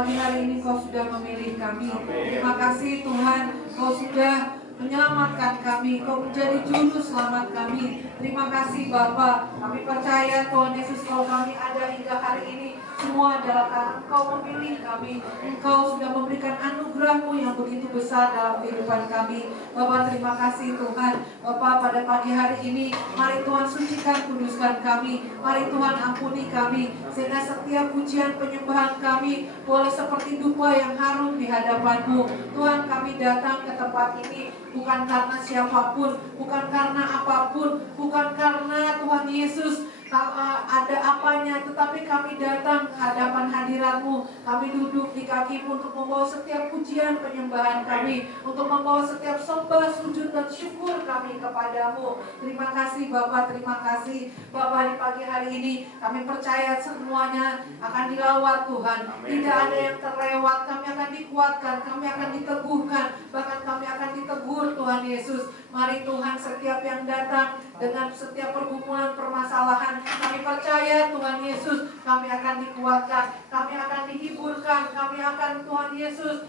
pagi hari ini Kau sudah memilih kami. Terima kasih Tuhan, Kau sudah menyelamatkan kami, Kau menjadi juru selamat kami. Terima kasih Bapa. Kami percaya Tuhan Yesus, kalau kami ada hingga hari ini, semua adalah karena Engkau memilih kami. Engkau sudah memberikan anugerah-Mu yang begitu besar dalam kehidupan kami. Bapa, terima kasih Tuhan. Bapa, pada pagi hari ini, mari Tuhan sucikan, kuduskan kami. Mari Tuhan ampuni kami, sehingga setiap pujian penyembahan kami boleh seperti dupa yang harum di hadapan-Mu. Tuhan, kami datang ke tempat ini bukan karena siapapun, bukan karena apapun, bukan karena Tuhan Yesus ada apanya, tetapi kami datang ke hadapan hadirat-Mu. Kami duduk di kaki-Mu untuk membawa setiap pujian penyembahan kami, untuk membawa setiap sembah, sujud dan syukur kami kepada-Mu. Terima kasih Bapa, terima kasih Bapa. Di pagi hari ini kami percaya semuanya akan dilawat Tuhan. Tidak ada yang terlewat, kami akan dikuatkan, kami akan diteguhkan, bahkan kami akan ditegur Tuhan Yesus. Mari Tuhan, setiap yang datang dengan setiap pergumulan, permasalahan, kami percaya Tuhan Yesus, kami akan dikuatkan, kami akan dihiburkan, kami akan Tuhan Yesus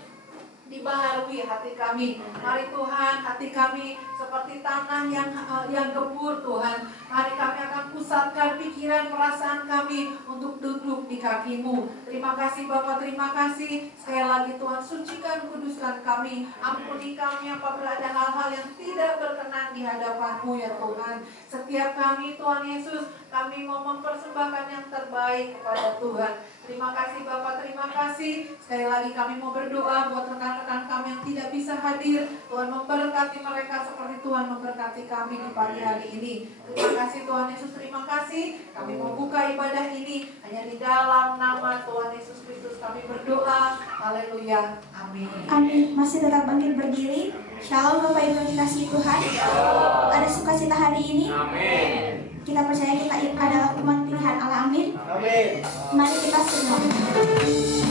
dibaharui hati kami. Mari Tuhan, hati kami seperti tanah yang gembur Tuhan. Mari kami akan pusatkan pikiran, perasaan kami untuk duduk di kaki-Mu. Terima kasih Bapa, terima kasih. Sekali lagi Tuhan, sucikan, kuduskan kami. Ampuni kami apabila ada hal-hal yang tidak berkenan di hadapan-Mu ya Tuhan. Setiap kami Tuhan Yesus, kami mau mempersembahkan yang terbaik kepada Tuhan. Terima kasih Bapak, terima kasih. Sekali lagi kami mau berdoa buat rekan-rekan kami yang tidak bisa hadir. Tuhan memberkati mereka seperti Tuhan memberkati kami di pagi hari ini. Terima kasih Tuhan Yesus, terima kasih. Kami mau buka ibadah ini hanya di dalam nama Tuhan Yesus Kristus kami berdoa. Haleluya, amin. Amin. Masih tetap bangkit berdiri. Shalom Bapak Ibu yang dikasihi Tuhan. Ada sukacita hari ini. Amin. Kita percaya kita adalah umat pilihan Allah. Amin. Amin. Mari kita semua. Amin.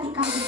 hati kami.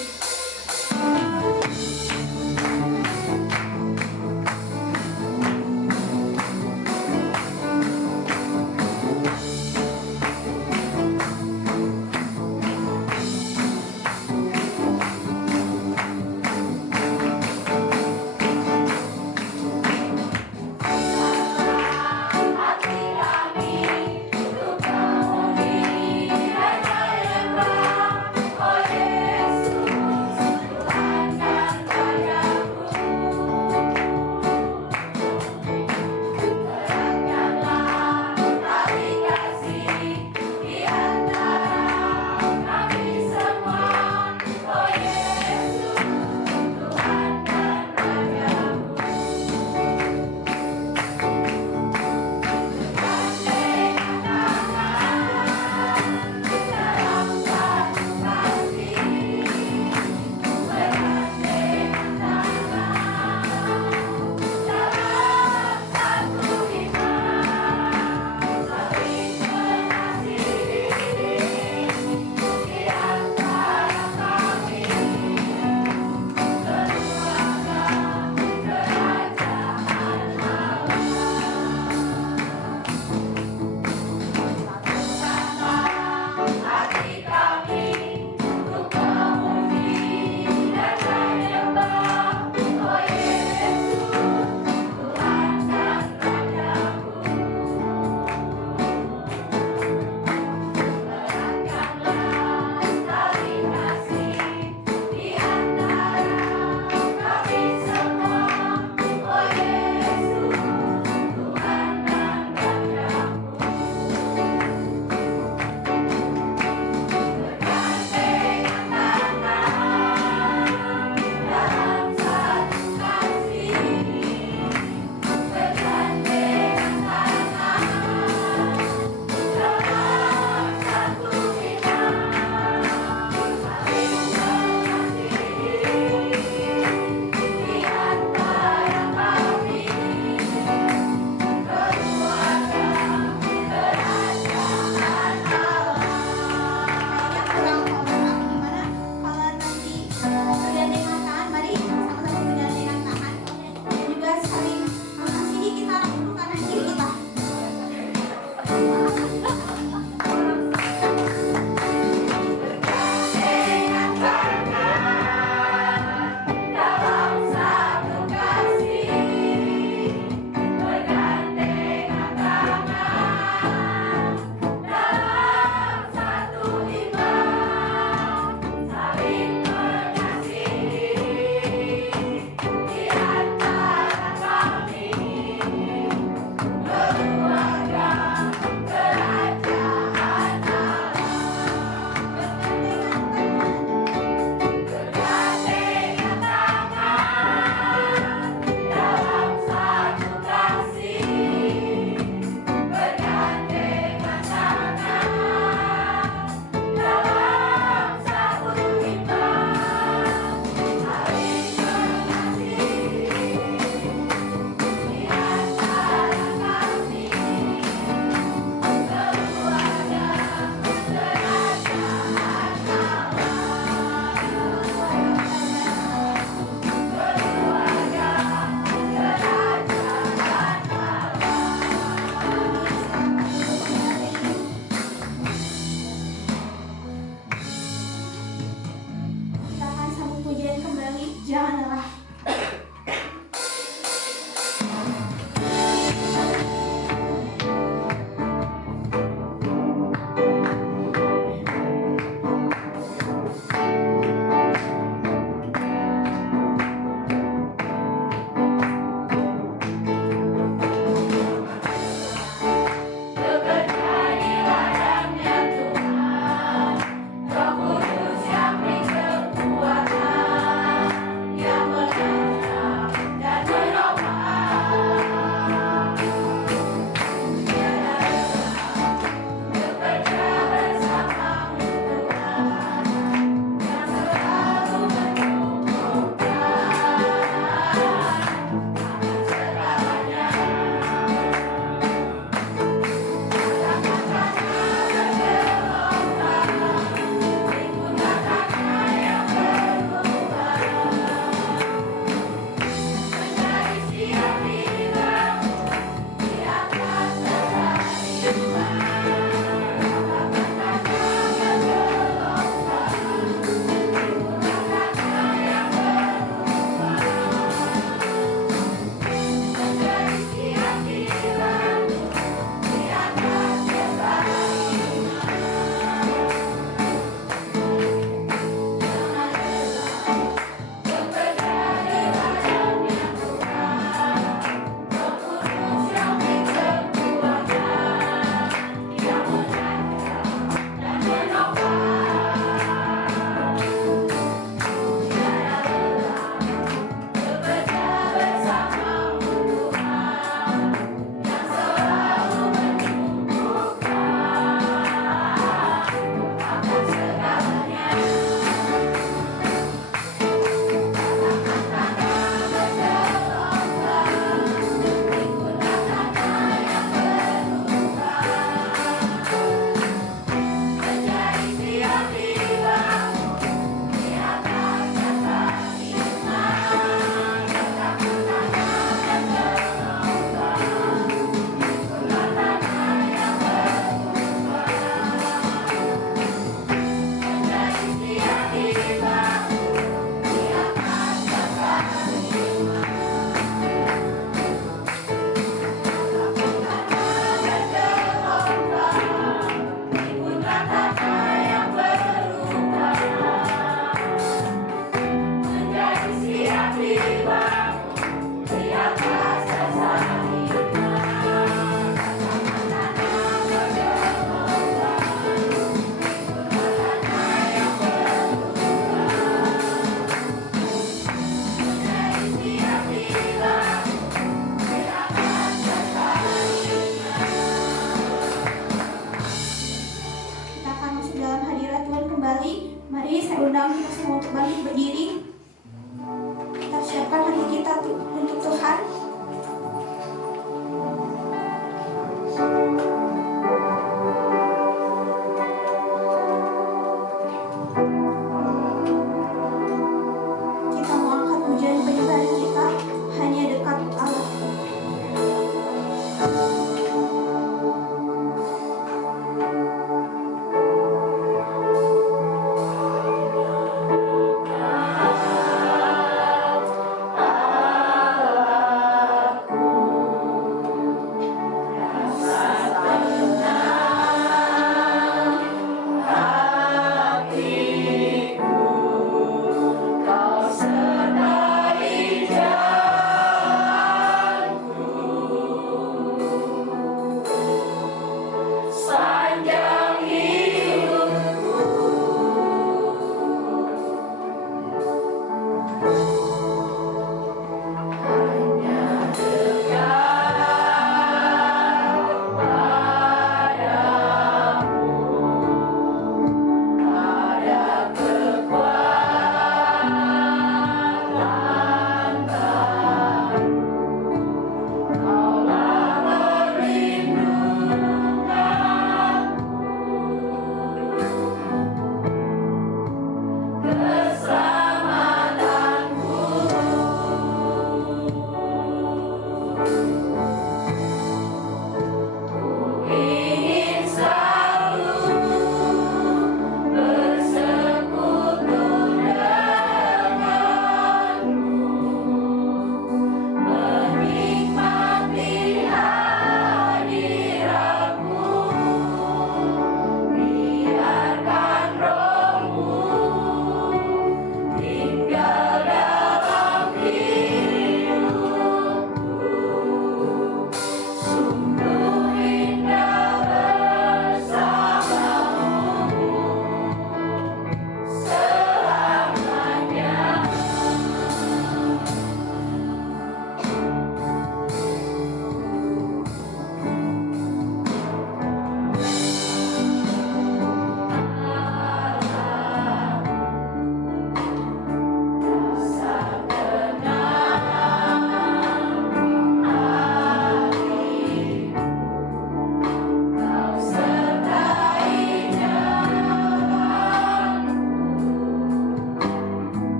Yang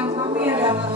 Tuhan kami adalah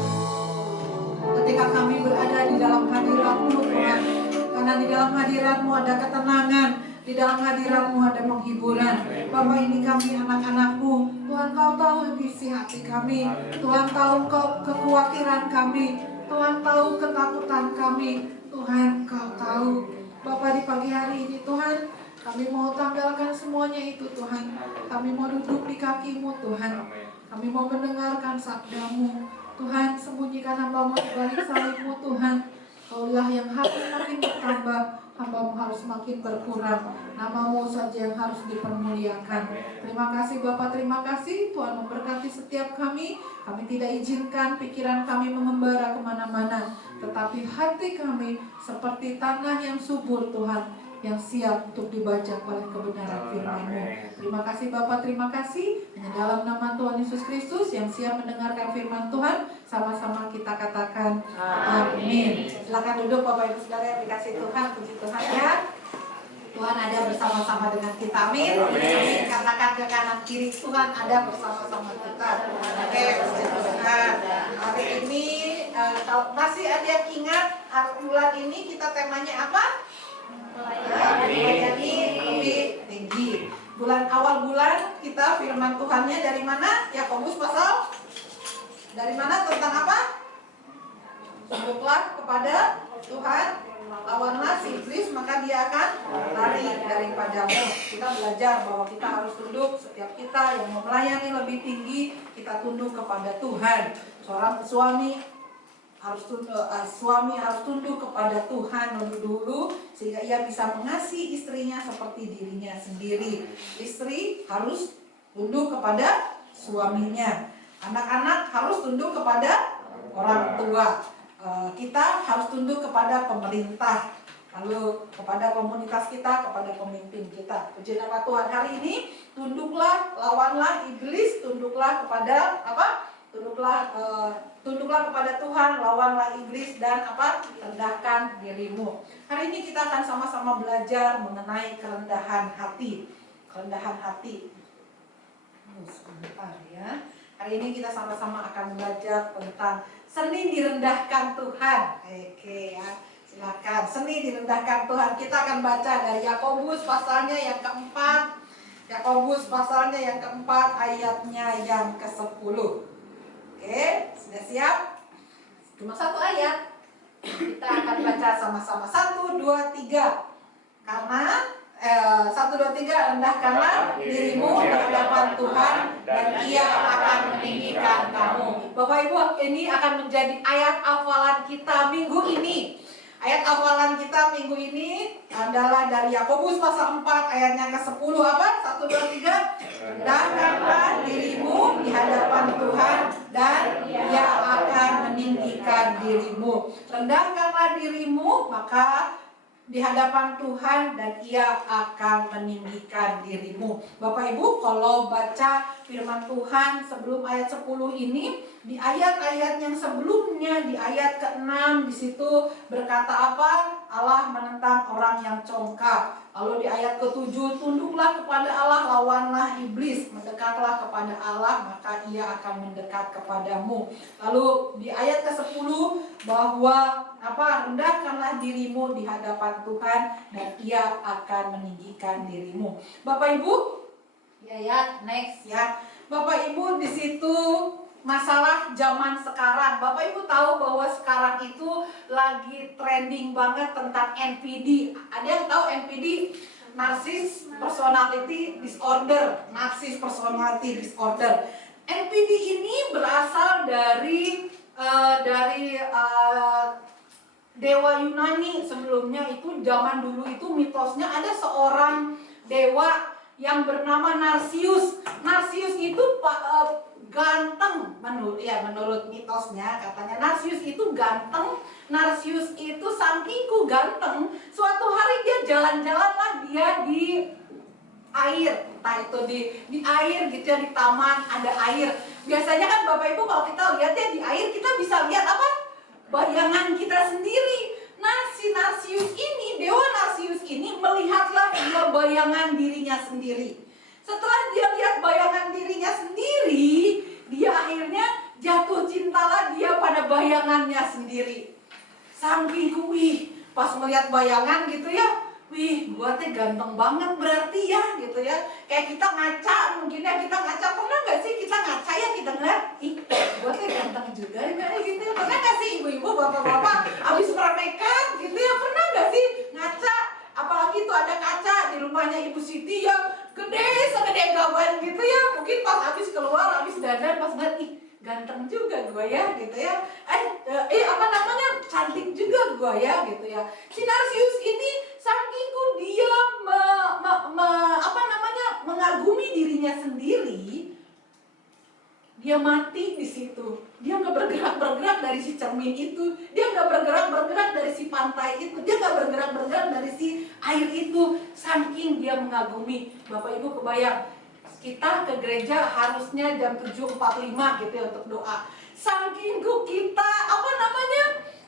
ketika kami berada di dalam hadirat-Mu Tuhan. Karena di dalam hadirat-Mu ada ketenangan, di dalam hadirat-Mu ada penghiburan. Bapak, ini kami anak-anak-Mu. Tuhan, Kau tahu isi hati kami. Tuhan tahu kekhawatiran kami. Tuhan tahu ketakutan kami. Tuhan, Kau tahu. Bapak, di pagi hari ini Tuhan, kami mau tanggalkan semuanya itu Tuhan. Kami mau duduk di kaki-Mu Tuhan. Kami mau mendengarkan sabda-Mu. Tuhan, sembunyikan hamba-Mu di balik salib-Mu Tuhan. Kaulah yang harus makin bertambah, hamba-Mu harus makin berkurang. Nama-Mu saja yang harus dipermuliakan. Terima kasih Bapak, terima kasih Tuhan memberkati setiap kami. Kami tidak izinkan pikiran kami mengembara kemana-mana, tetapi hati kami seperti tanah yang subur Tuhan, yang siap untuk dibaca oleh kebenaran firman-Mu. Terima kasih Bapak, terima kasih. Dalam nama Tuhan Yesus Kristus yang siap mendengarkan firman Tuhan, sama-sama kita katakan amin. Silakan duduk Bapak Ibu Saudara yang dikasih Tuhan, puji Tuhan ya. Tuhan ada bersama-sama dengan kita, amin. Amin. Katakan ke kanan kiri, Tuhan ada bersama-sama kita. Oke, puji Tuhan. Hari ini kalau masih ada yang ingat, bulan ini kita temanya apa? Melayani lebih tinggi. Bulan awal bulan kita firman Tuhannya dari mana? Yakobus pasal dari mana, tentang apa? Tunduklah kepada Tuhan, lawanlah si iblis maka dia akan lari daripadamu. Kita belajar bahwa kita harus tunduk, setiap kita yang mau melayani lebih tinggi, kita tunduk kepada Tuhan. Seorang suami harus tunduk kepada Tuhan lebih dulu, sehingga ia bisa mengasihi istrinya seperti dirinya sendiri. Istri harus tunduk kepada suaminya. Anak-anak harus tunduk kepada orang tua. Kita harus tunduk kepada pemerintah, lalu kepada komunitas kita, kepada pemimpin kita. Puji nama Tuhan. Hari ini tunduklah, lawanlah iblis, tunduklah kepada apa? Tunduklah kepada Tuhan, lawanlah iblis, dan apa? Rendahkan dirimu. Hari ini kita akan sama-sama belajar mengenai kerendahan hati. Kerendahan hati. Sebentar ya. Hari ini kita sama-sama akan belajar tentang seni direndahkan Tuhan. Oke ya. Silakan. Seni direndahkan Tuhan. Kita akan baca dari Yakobus pasalnya yang keempat. Yakobus pasalnya yang keempat, ayatnya yang ke-10. Oke, sudah siap? Cuma satu ayat. Kita akan baca sama-sama. 1, 2, 3. Karena 1, 2, 3, rendahkanlah dirimu di hadapan Tuhan dan Ia akan meninggikan kamu. Bapak Ibu, ini akan menjadi ayat hafalan kita minggu ini. Ayat hafalan kita minggu ini adalah dari Yakobus pasal 4 ayatnya ke-10 apa? 1, 2, 3. Rendahkanlah dirimu di hadapan Tuhan dan Ia akan meninggikan dirimu. Rendahkanlah dirimu maka di hadapan Tuhan dan Ia akan meninggikan dirimu. Bapak Ibu, kalau baca firman Tuhan sebelum ayat 10 ini, di ayat-ayat yang sebelumnya, di ayat ke-6 di situ berkata apa? Allah menentang orang yang congkak. Lalu di ayat ke-7, tunduklah kepada Allah, lawanlah iblis, mendekatlah kepada Allah, maka Ia akan mendekat kepadamu. Lalu di ayat ke-10 bahwa apa? Rendahkanlah dirimu di hadapan Tuhan dan Ia akan meninggikan dirimu. Bapak Ibu, ya next ya. Bapak Ibu, di situ masalah zaman sekarang. Bapak Ibu tahu bahwa sekarang itu lagi trending banget tentang NPD. Ada yang tahu NPD? Narcissist Personality Disorder. Narcissist Personality Disorder. NPD ini berasal dari dewa Yunani. Sebelumnya itu zaman dulu itu mitosnya ada seorang dewa yang bernama Narsius. Narsius itu ganteng menurut mitosnya, katanya Narsius itu ganteng. Narsius itu saking ganteng, suatu hari dia jalan-jalanlah dia di air, entah itu di air gitu ya, di taman ada air. Biasanya kan Bapak Ibu kalau kita lihatnya di air kita bisa lihat apa? Bayangan kita sendiri. Nah, si Narsius ini, dewa Narsius ini melihatlah dia bayangan dirinya sendiri. Setelah dia lihat bayangan dirinya sendiri, dia akhirnya jatuh cinta bayangannya sendiri. Saking wih, pas melihat bayangan gitu ya, wih, gua teh ganteng banget berarti ya, gitu ya. Kayak kita ngaca, mungkin ya kita ngaca, pernah nggak sih kita ngaca ya, kita ngeliat, ih, gua teh ganteng juga ya, gitu ya. Pernah nggak sih ibu-ibu, bapak-bapak, abis make gitu ya, pernah nggak sih ngaca? Apalagi tuh ada kaca di rumahnya Ibu Siti yang gede, segede gaban gitu ya. Mungkin pas habis keluar, habis dandan, pas ngeliat, ih, ganteng juga gue ya, gitu ya. Apa namanya, cantik juga gue ya, gitu ya. Si Narsius ini saking dia mengagumi dirinya sendiri, dia mati di situ. Dia nggak bergerak dari si cermin itu, dia nggak bergerak dari si pantai itu, dia nggak bergerak dari si air itu. Saking dia mengagumi. Bapak Ibu kebayang, kita ke gereja harusnya jam 7.45 gitu ya untuk doa. Saking kita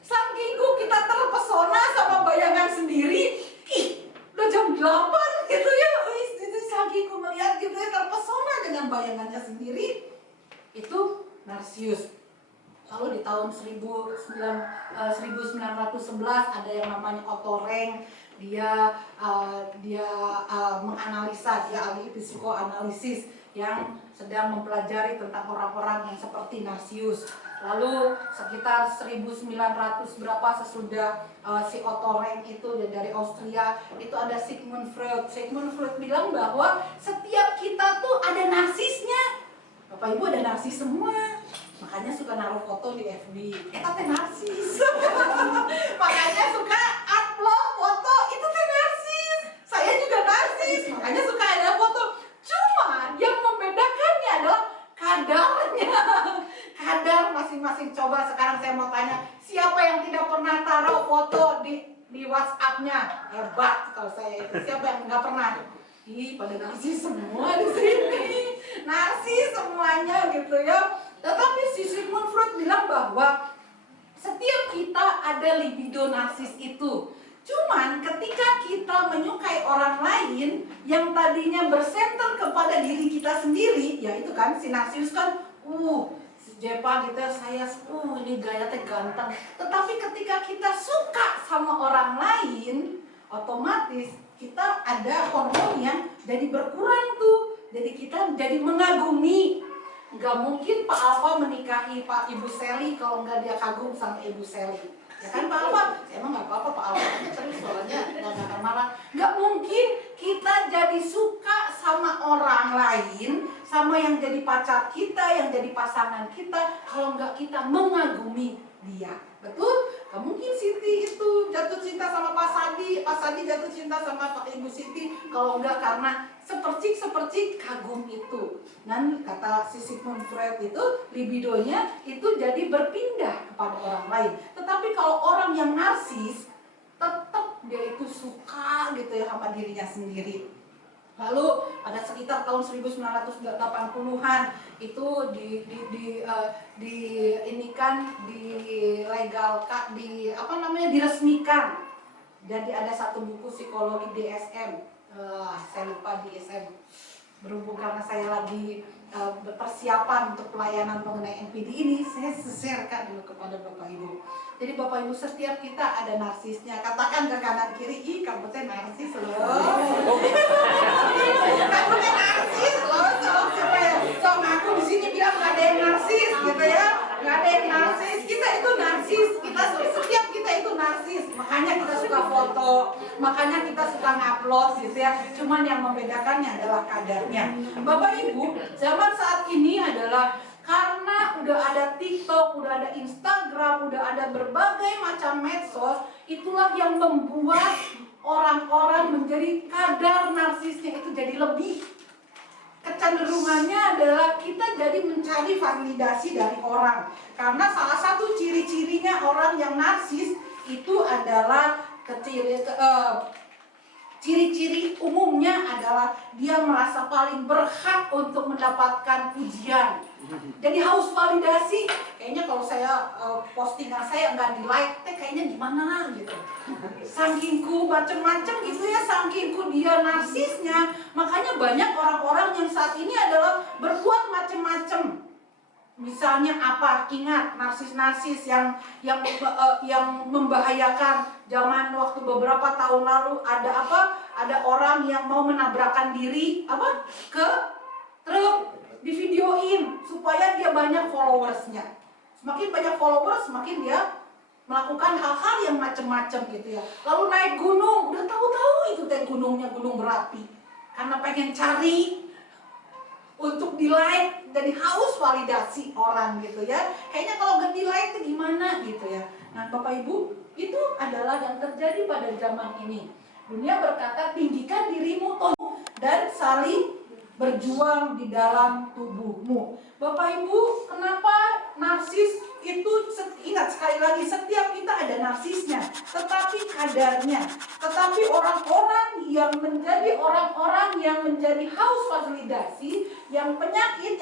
saking kita terpesona sama bayangan sendiri. Ih, udah jam 8 gitu ya. Itu saking melihat gitu ya, terpesona dengan bayangannya sendiri. Itu Narsius. Lalu di tahun 1911 ada yang namanya Otto Rank. Dia menganalisa, dia ahli psikoanalisis yang sedang mempelajari tentang orang-orang yang seperti Narsius. Lalu sekitar 1900 berapa sesudah si Otto Rank itu dari Austria, itu ada Sigmund Freud. Sigmund Freud bilang bahwa setiap kita tuh ada narsisnya. Bapak Ibu ada narsis semua, makanya suka naruh foto di FB. Teh narsis. Makanya suka upload foto, itu teh narsis. Saya juga narsis, makanya suka ada foto. Cuma yang membedakannya adalah kadarnya. Kadar masing-masing. Coba sekarang saya mau tanya, siapa yang tidak pernah taruh foto di WhatsApp-nya? Hebat kalau saya itu. Siapa yang nggak pernah? Ih, pada narsis semua di sini. Narsis semuanya gitu ya. Tetapi si Sigmund Freud bilang bahwa setiap kita ada libido narsis itu. Cuman ketika kita menyukai orang lain yang tadinya bersenter kepada diri kita sendiri, ya itu kan si Narsius kan, si Jepa gitu ya, saya ini gaya teh ganteng. Tetapi ketika kita suka sama orang lain, otomatis kita ada hormon yang jadi berkurang tuh. Jadi kita jadi mengagumi. Nggak mungkin Pak Alfa menikahi Pak Ibu Seli kalau nggak dia kagum sama Ibu Seli. Ya kan Pak Alfa? Emang nggak apa-apa Pak Alfa aja terus soalnya nggak akan marah. Nggak mungkin kita jadi suka sama orang lain, sama yang jadi pacar kita, yang jadi pasangan kita, kalau nggak kita mengagumi dia. Betul? Gak mungkin Siti itu jatuh cinta sama Pak Sadi jatuh cinta sama Pak Ibu Siti kalau enggak karena sepercik kagum itu. Dan kata si Sigmund Freud itu, libidonya itu jadi berpindah kepada orang lain. Tetapi kalau orang yang narsis, tetap dia itu suka gitu ya sama dirinya sendiri. Lalu ada sekitar tahun 1980-an itu diresmikan. Jadi ada satu buku psikologi DSM, saya lupa DSM. Berhubung karena saya lagi persiapan untuk pelayanan mengenai NPD ini, saya sharekan dulu kepada Bapak Ibu. Jadi Bapak Ibu, setiap kita ada narsisnya. Katakan ke kanan kiri, ih kamu teh narsis loh. Kamu teh narsis loh. Siapa ya? So aku di sini bilang gak ada yang narsis gitu ya. Gak ada yang narsis. Kita itu narsis. Setiap kita itu narsis. Makanya kita suka foto. Makanya kita suka ngupload gitu ya. Cuman yang membedakannya adalah kadarnya. Bapak Ibu, zaman saat ini adalah karena udah ada TikTok, udah ada Instagram, udah ada berbagai macam medsos, itulah yang membuat orang-orang menjadi kadar narsisnya itu jadi lebih. Kecenderungannya adalah kita jadi mencari validasi dari orang. Karena salah satu ciri-cirinya orang yang narsis itu adalah ciri-ciri umumnya adalah dia merasa paling berhak untuk mendapatkan pujian. Jadi haus validasi. Kayaknya kalau saya postingan saya nggak di like, kayaknya gimana gitu. Sangkingku macem-macem gitu ya, sangkingku dia narsisnya. Makanya banyak orang-orang yang saat ini adalah berbuat macem-macem. Bisa Misalnya apa? Ingat narsis-narsis yang membahayakan. Zaman waktu beberapa tahun lalu ada apa? Ada orang yang mau menabrakkan diri apa? Ke truk, divideoin supaya dia banyak followersnya. Semakin banyak followers, semakin dia melakukan hal-hal yang macam-macam gitu ya. Lalu naik gunung, udah tahu-tahu itu gunungnya gunung berapi. Karena pengen cari untuk di like, jadi haus validasi orang gitu ya. Kayaknya kalau gak di like itu gimana gitu ya. Nah Bapak Ibu, itu adalah yang terjadi pada zaman ini. Dunia berkata, tinggikan dirimu Tuhan dan saling berjuang di dalam tubuhmu. Bapak Ibu, kenapa narsis itu, ingat sekali lagi, setiap kita ada narsisnya, tetapi kadarnya. Tetapi orang-orang yang menjadi haus validasi, yang penyakit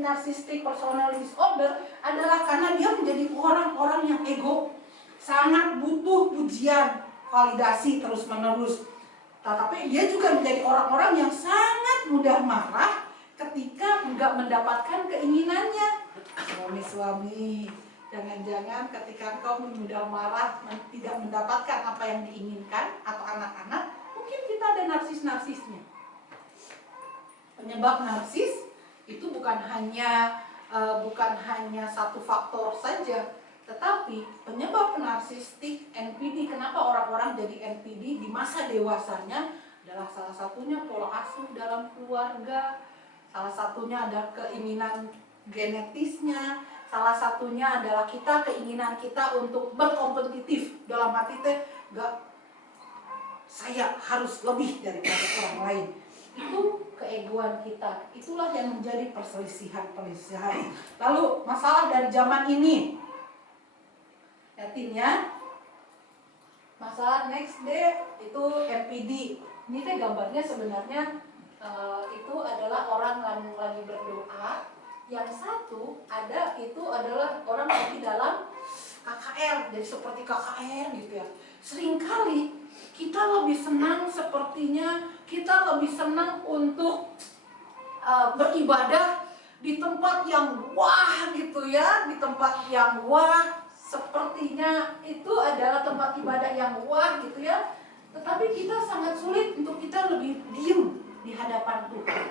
narcissistic personality disorder adalah karena dia menjadi orang-orang yang ego, sangat butuh pujian, validasi terus-menerus. Tetapi dia juga menjadi orang-orang yang sangat mudah marah ketika nggak mendapatkan keinginannya. Suami-suami, jangan-jangan ketika engkau mudah marah tidak mendapatkan apa yang diinginkan, atau anak-anak, mungkin kita ada narsis-narsisnya. Penyebab narsis itu bukan hanya satu faktor saja, tetapi penyebab narsistik NPD, kenapa orang-orang jadi NPD di masa dewasanya adalah salah satunya pola asuh dalam keluarga, salah satunya ada keinginan genetisnya, salah satunya adalah keinginan kita untuk berkompetitif dalam hati saya harus lebih daripada orang lain. Itu keegoan kita, itulah yang menjadi perselisihan. Lalu masalah dari zaman ini, artinya masalah next day itu NPD. Ini gambarnya sebenarnya itu adalah orang lagi berdoa. Yang satu itu adalah orang lagi dalam KKR, jadi seperti KKR gitu ya. Seringkali kita lebih senang, sepertinya kita lebih senang untuk beribadah di tempat yang wah gitu ya, di tempat yang wah, sepertinya itu adalah tempat ibadah yang wah gitu ya. Tetapi kita sangat sulit untuk kita lebih diem di hadapan Tuhan.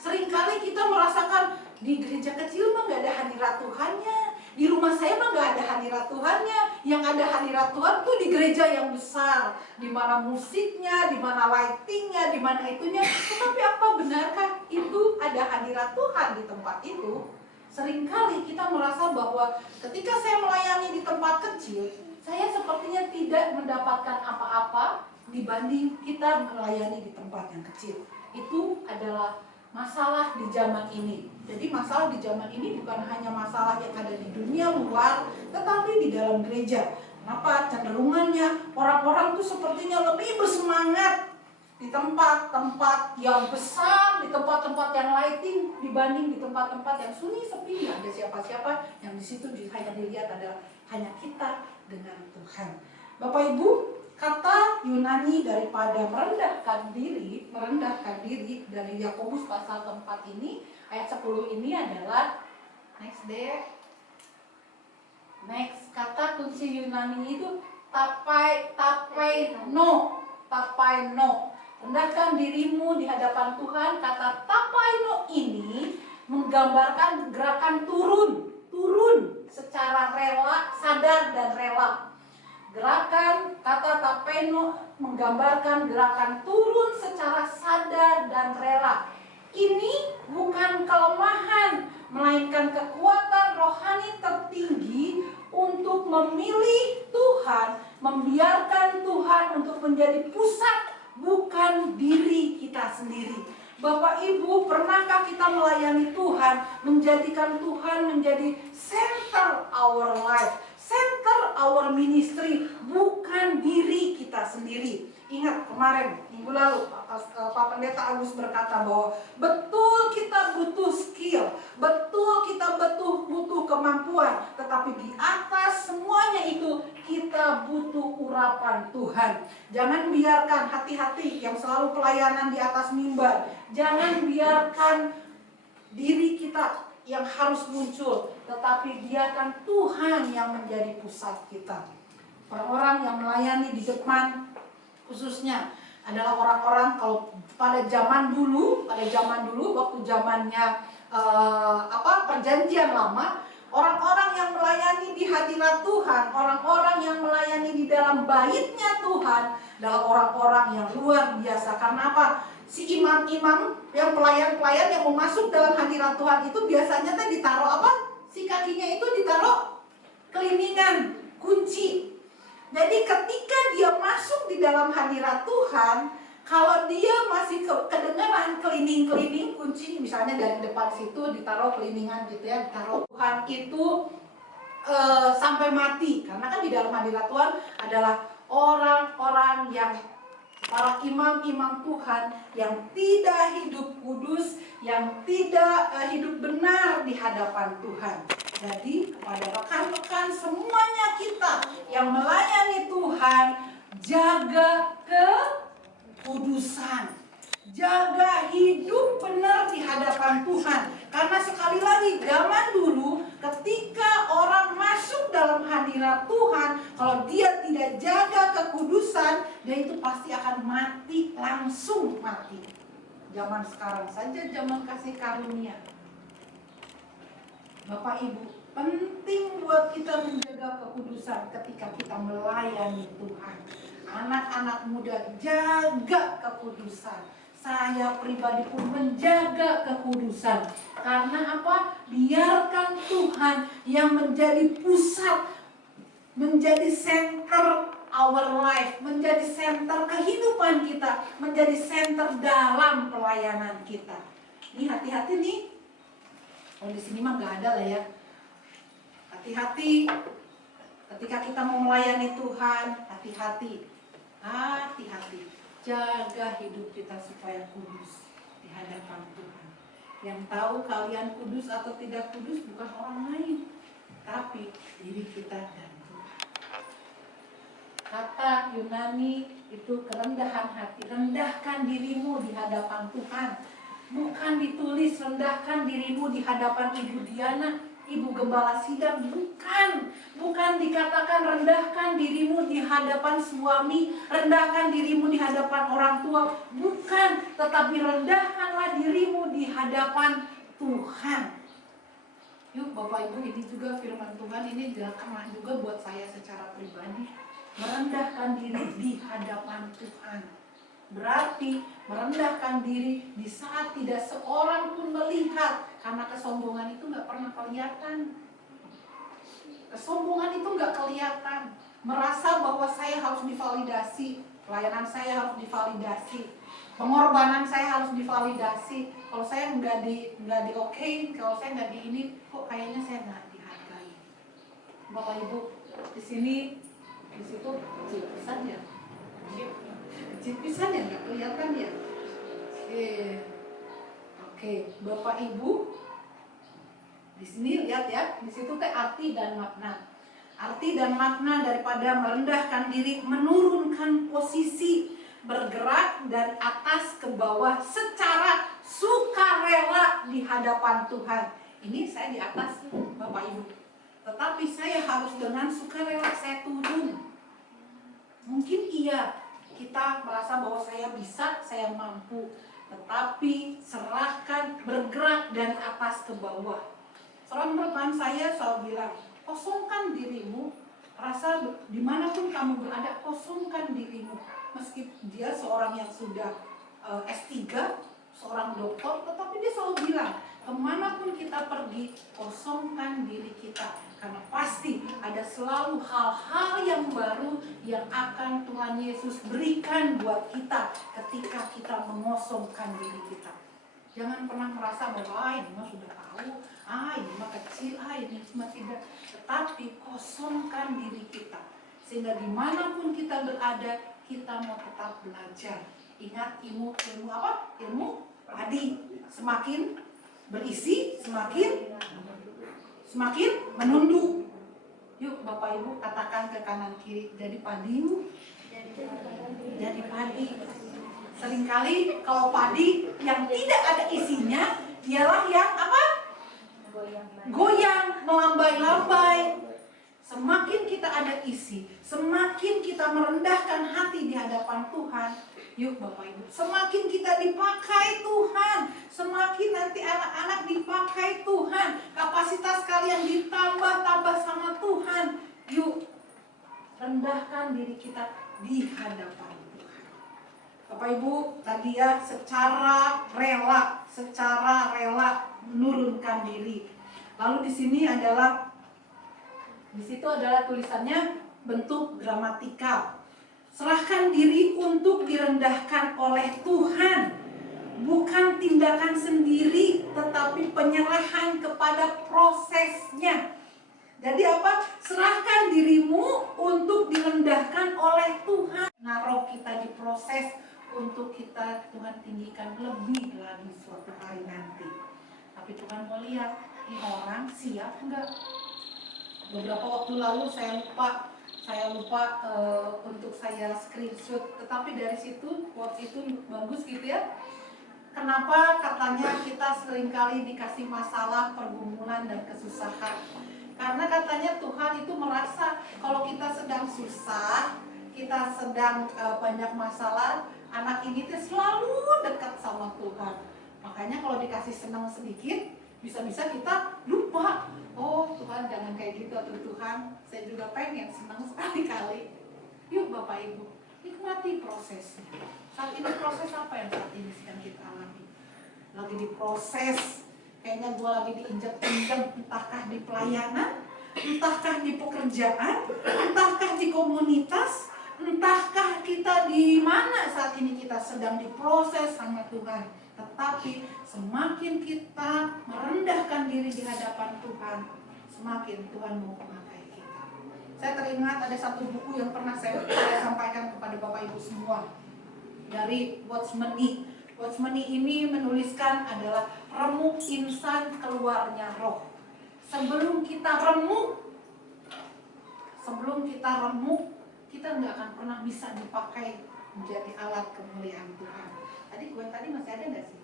Seringkali kita merasakan di gereja kecil mah gak ada hadirat Tuhannya, di rumah saya mah gak ada hadirat Tuhannya. Yang ada hadirat Tuhan tuh di gereja yang besar, di mana musiknya, di mana lightingnya, di mana itunya. Tetapi apa benarkah itu ada hadirat Tuhan di tempat itu? Seringkali kita merasa bahwa ketika saya melayani di tempat kecil, saya sepertinya tidak mendapatkan apa-apa dibanding kita melayani di tempat yang kecil. Itu adalah masalah di zaman ini. Jadi masalah di zaman ini bukan hanya masalah yang ada di dunia luar, tetapi di dalam gereja. Kenapa? Cenderungannya orang-orang tuh sepertinya lebih bersemangat di tempat-tempat yang besar, di tempat-tempat yang lighting dibanding di tempat-tempat yang sunyi sepi, nggak ada siapa-siapa, yang di situ hanya dilihat adalah hanya kita dengan Tuhan. Bapak Ibu, kata Yunani daripada merendahkan diri dari Yakobus pasal 4 ini, ayat 10 ini adalah next kata kunci Yunani itu tapaino. Rendahkan dirimu di hadapan Tuhan. Kata tapaino ini menggambarkan gerakan turun secara rela, sadar dan rela. Gerakan kata tapeno menggambarkan gerakan turun secara sadar dan rela. Ini bukan kelemahan, melainkan kekuatan rohani tertinggi untuk memilih Tuhan, membiarkan Tuhan untuk menjadi pusat, bukan diri kita sendiri. Bapak Ibu, pernahkah kita melayani Tuhan, menjadikan Tuhan menjadi center our life, center our ministry, bukan diri kita sendiri? Ingat kemarin, minggu lalu, Pak Pendeta Agus berkata bahwa betul kita butuh skill, betul kita butuh kemampuan, tetapi di atas semuanya itu kita butuh urapan Tuhan. Jangan biarkan, hati-hati yang selalu pelayanan di atas mimbar, jangan biarkan diri kita yang harus muncul, tetapi biarkan Tuhan yang menjadi pusat kita. Orang-orang yang melayani di depan khususnya adalah orang-orang, kalau pada zaman dulu waktu zamannya perjanjian lama, orang-orang yang melayani di hadirat Tuhan, orang-orang yang melayani di dalam baitnya Tuhan adalah orang-orang yang luar biasa. Karena apa? Si imam-imam yang pelayan-pelayan yang mau masuk dalam hadirat Tuhan itu biasanya ditaruh apa? Si kakinya itu ditaruh keliningan, kunci. Jadi ketika dia masuk di dalam hadirat Tuhan, kalau dia masih kedengaran kelining-kelining kunci, misalnya dari depan situ ditaruh keliningan gitu ya, ditaruh Tuhan itu sampai mati. Karena kan di dalam hadirat Tuhan adalah orang-orang yang para imam-imam Tuhan yang tidak hidup kudus, yang tidak hidup benar di hadapan Tuhan. Jadi kepada rekan-rekan semuanya kita yang melayani Tuhan, jaga kekudusan, jaga hidup benar di hadapan Tuhan. Karena sekali lagi zaman dulu ketika orang masuk dalam hadirat Tuhan, kalau dia tidak jaga kekudusan, dia itu pasti akan mati, langsung mati. Zaman sekarang saja, zaman kasih karunia. Bapak Ibu, penting buat kita menjaga kekudusan ketika kita melayani Tuhan. Anak-anak muda, jaga kekudusan. Saya pribadi pun menjaga kekudusan. Karena apa? Biarkan Tuhan yang menjadi pusat, menjadi center our life, menjadi center kehidupan kita, menjadi center dalam pelayanan kita. Ini hati-hati nih. Oh, di sini mah nggak ada lah ya. Hati-hati ketika kita mau melayani Tuhan, hati-hati. Jaga hidup kita supaya kudus di hadapan Tuhan. Yang tahu kalian kudus atau tidak kudus bukan orang lain, tapi diri kita dan Tuhan. Kata Yunani itu kerendahan hati. Rendahkan dirimu di hadapan Tuhan. Bukan ditulis rendahkan dirimu di hadapan Ibu Diana, Ibu Gembala Sidang, bukan dikatakan rendahkan dirimu di hadapan suami, rendahkan dirimu di hadapan orang tua, bukan, tetapi rendahkanlah dirimu di hadapan Tuhan. Yuk Bapak Ibu, ini juga firman Tuhan, ini kena juga buat saya secara pribadi. Merendahkan diri di hadapan Tuhan berarti merendahkan diri di saat tidak seorang pun melihat, karena kesombongan itu nggak pernah kelihatan. Kesombongan itu nggak kelihatan. Merasa bahwa saya harus divalidasi, pelayanan saya harus divalidasi, pengorbanan saya harus divalidasi. Kalau saya nggak di okein, kalau saya nggak di ini, kok kayaknya saya nggak dihargai. Bapak Ibu, di situ kecil pisan ya. Kecil pisan ya, nggak kelihatan ya. Oke, Bapak Ibu, di sini lihat ya, di situ teh arti dan makna. Arti dan makna daripada merendahkan diri, menurunkan posisi, bergerak dari atas ke bawah secara sukarela di hadapan Tuhan. Ini saya di atas Bapak Ibu, tetapi saya harus dengan sukarela saya turun. Mungkin iya, kita merasa bahwa saya bisa, saya mampu, tetapi serahkan, bergerak dari atas ke bawah. Seorang rekan saya selalu bilang, kosongkan dirimu, rasa dimanapun kamu berada, kosongkan dirimu. Meski dia seorang yang sudah S3, seorang dokter, tetapi dia selalu bilang, kemanapun kita pergi, kosongkan diri kita. Karena pasti ada selalu hal-hal yang baru yang akan Tuhan Yesus berikan buat kita ketika kita mengosongkan diri kita. Jangan pernah merasa bahwa ini mah sudah tahu, ini mah kecil, ini mah tidak. Tetapi kosongkan diri kita. Sehingga dimanapun kita berada, kita mau tetap belajar. Ingat ilmu apa? Ilmu padi. Semakin berisi, semakin menunduk. Yuk Bapak Ibu katakan ke kanan kiri, jadi padi yuk. Jadi padi. Seringkali kalau padi yang tidak ada isinya, dialah yang apa? goyang, melambai-lambai. Semakin kita ada isi, semakin kita merendahkan hati di hadapan Tuhan. Yuk Bapak Ibu, semakin kita dipakai Tuhan, semakin nanti anak-anak dipakai Tuhan, kapasitas kalian ditambah-tambah sama Tuhan. Yuk, rendahkan diri kita di hadapan Tuhan. Bapak Ibu, tadi ya secara rela menurunkan diri. Lalu di situ adalah tulisannya bentuk gramatikal. Serahkan diri untuk direndahkan oleh Tuhan. Bukan tindakan sendiri, tetapi penyerahan kepada prosesnya. Jadi apa? Serahkan dirimu untuk direndahkan oleh Tuhan. Naruh kita di proses untuk kita Tuhan tinggikan lebih lagi suatu hari nanti. Tapi Tuhan mau lihat, ini orang siap enggak? Beberapa waktu lalu saya lupa untuk saya screenshot, tetapi dari situ quotes itu bagus gitu ya. Kenapa katanya kita seringkali dikasih masalah, pergumulan dan kesusahan? Karena katanya Tuhan itu merasa kalau kita sedang susah, kita sedang banyak masalah, anak ini tuh selalu dekat sama Tuhan. Makanya kalau dikasih senang sedikit, bisa-bisa kita lupa. Oh Tuhan jangan kayak gitu, atau Tuhan saya juga pengen senang sekali-kali. Yuk Bapak Ibu, nikmati prosesnya. Saat ini proses apa yang saat ini sedang kita alami? Lagi diproses, kayaknya gue lagi diinjak-injak, entahkah di pelayanan, entahkah di pekerjaan, entahkah di komunitas, entahkah kita di mana saat ini kita sedang diproses sama Tuhan. Tetapi semakin kita merendahkan diri di hadapan Tuhan, semakin Tuhan mau memakai kita. Saya teringat ada satu buku yang pernah saya sampaikan kepada Bapak Ibu semua, dari Watchman Nee. Watchman Nee ini menuliskan adalah remuk insan keluarnya roh. Sebelum kita remuk, kita nggak akan pernah bisa dipakai menjadi alat kemuliaan Tuhan. Tadi kue tadi masih ada nggak sih?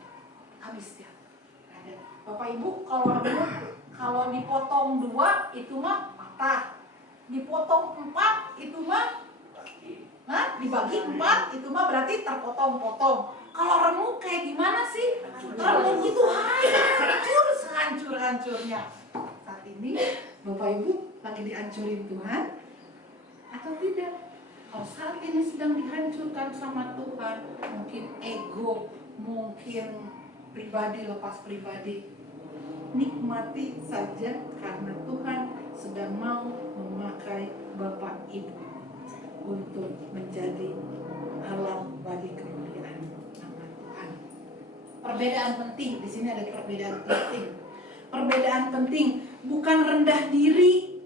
Habis ya? Ada. Bapak Ibu kalau remuk, kalau dipotong 2 itu mah patah. Dipotong 4 itu mah, dibagi 4 itu mah berarti terpotong-potong. Kalau remuk kayak gimana sih? Remuk itu hancur sehancur-hancurnya. Saat ini Bapak Ibu lagi dihancurin Tuhan atau tidak? Kalau saat ini sedang dihancurkan sama Tuhan, mungkin ego, mungkin pribadi lepas pribadi, nikmati saja karena Tuhan sedang mau memakai Bapak Ibu untuk menjadi alat bagi kemuliaan nama Tuhan. Perbedaan penting, di sini ada perbedaan penting. Perbedaan penting bukan rendah diri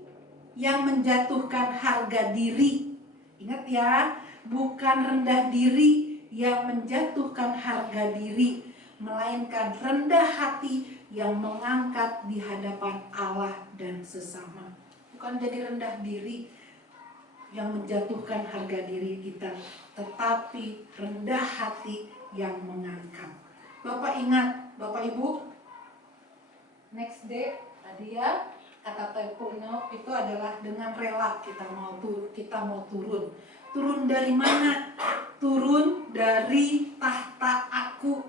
yang menjatuhkan harga diri. Ingat ya, bukan rendah diri yang menjatuhkan harga diri, melainkan rendah hati yang mengangkat di hadapan Allah dan sesama. Bukan jadi rendah diri yang menjatuhkan harga diri kita, tetapi rendah hati yang mengangkat. Bapak ingat, Bapak Ibu, next day tadi ya, kata Tepurno itu adalah dengan rela kita mau turun. Turun dari mana? Turun dari tahta aku.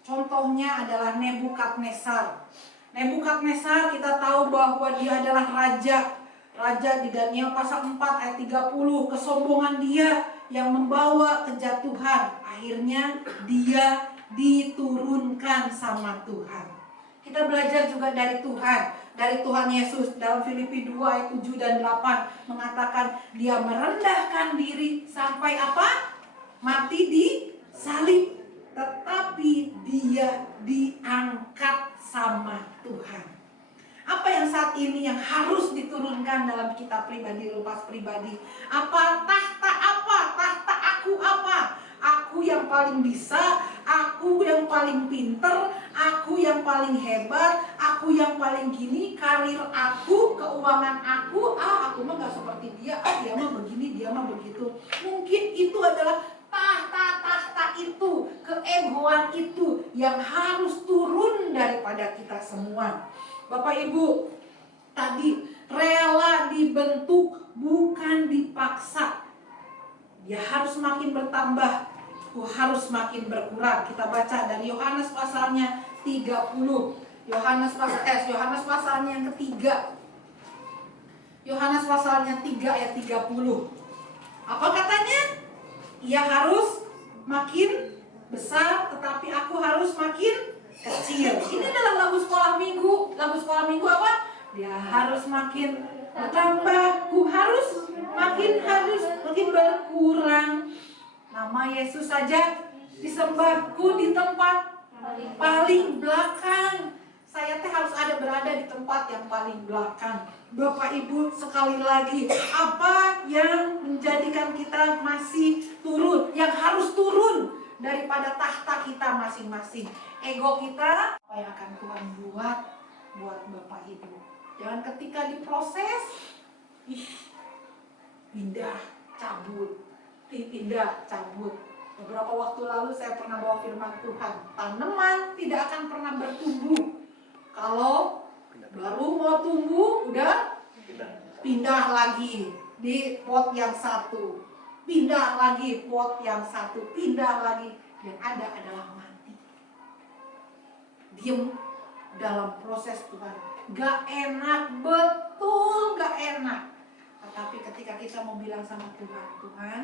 Contohnya adalah Nebukadnezar. Nebukadnezar kita tahu bahwa dia adalah raja. Raja di Daniel pasal 4 ayat 30. Kesombongan dia yang membawa kejatuhan. Akhirnya dia diturunkan sama Tuhan. Kita belajar juga dari Tuhan Yesus dalam Filipi 2 ayat 7 dan 8 mengatakan dia merendahkan diri sampai apa? Mati di salib, tetapi dia diangkat sama Tuhan. Apa yang saat ini yang harus diturunkan dalam kita pribadi, lepas pribadi? Apa tahta apa? Tahta aku apa? Aku yang paling bisa, aku yang paling pinter, aku yang paling hebat, aku yang paling gini, karir aku, keuangan aku, aku mah gak seperti dia, dia mah begini, dia mah begitu. Mungkin itu adalah tahta-tahta itu, keegoan itu yang harus turun daripada kita semua. Bapak Ibu, tadi rela dibentuk bukan dipaksa. Dia harus makin bertambah, harus makin berkurang. Kita baca dari Yohanes pasalnya 30. Yohanes pasalnya yang ketiga. Yohanes pasalnya 3 ayat 30. Apa katanya? Ia harus makin besar, tetapi aku harus makin kecil. Ini adalah lagu sekolah minggu. Lagu sekolah minggu apa? Dia harus makin bertambah, ku harus makin berkurang. Nama Yesus saja disembahku di tempat paling belakang. Saya harus berada di tempat yang paling belakang. Bapak Ibu, sekali lagi, apa yang menjadikan kita masih turun, yang harus turun daripada tahta kita masing-masing? Ego kita, apa yang akan Tuhan buat Bapak Ibu? Jangan ketika diproses, pindah, cabut. Beberapa waktu lalu saya pernah bawa firman Tuhan, tanaman tidak akan pernah bertumbuh kalau baru mau tumbuh udah pindah lagi di pot yang satu, pindah lagi pot yang satu, pindah lagi, yang ada adalah mati. Diem dalam proses Tuhan, gak enak, betul gak enak. Tetapi ketika kita mau bilang sama Tuhan, Tuhan